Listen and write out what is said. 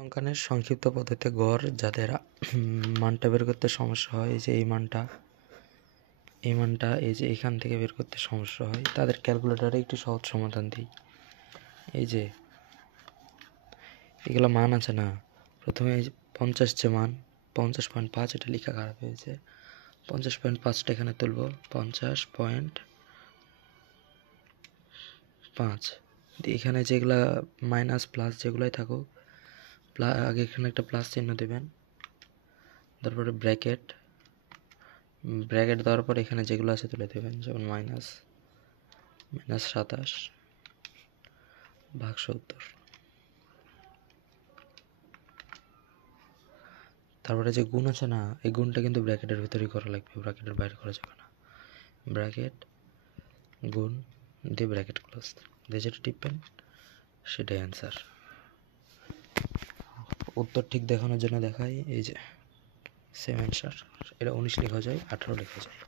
অঙ্কনের সংক্ষিপ্ত পদ্ধতিতে গড় যাদের মানটা বের করতে সমস্যা হয়, এই যে এই মানটা এই যে এখান থেকে বের করতে সমস্যা হয়, তাদের ক্যালকুলেটারে একটু সহজ সমাধান দিই। এই যে এগুলো মান আছে না, প্রথমে এই 50 যে মান 50.5, এটা লেখা খারাপ হয়েছে। 50.5টা এখানে তুলব, 50.5। এখানে যেগুলা মাইনাস প্লাস যেগুলাই থাকুক, আগে এখানে একটা প্লাস চিহ্ন দেবেন, তারপরে ব্র্যাকেট দেওয়ার পর এখানে যেগুলো আছে তুলে দেবেন, যেমন মাইনাস 27 ভাগ 70। তারপরে যে গুণ আছে না, এই গুণটা কিন্তু ব্র্যাকেটের ভিতরেই করা লাগবে, ব্র্যাকেটের বাইরে করা যাবে না। ব্র্যাকেট গুণ দিয়ে ব্র্যাকেট ক্লোজ দিয়ে যেটা টিপবেন সেটাই অ্যান্সার। উত্তর ঠিক দেখানোর জন্য দেখাই, এই যে সেম অ্যান্সার। এটা 19 লেখা যায়, 18 লেখা যায়।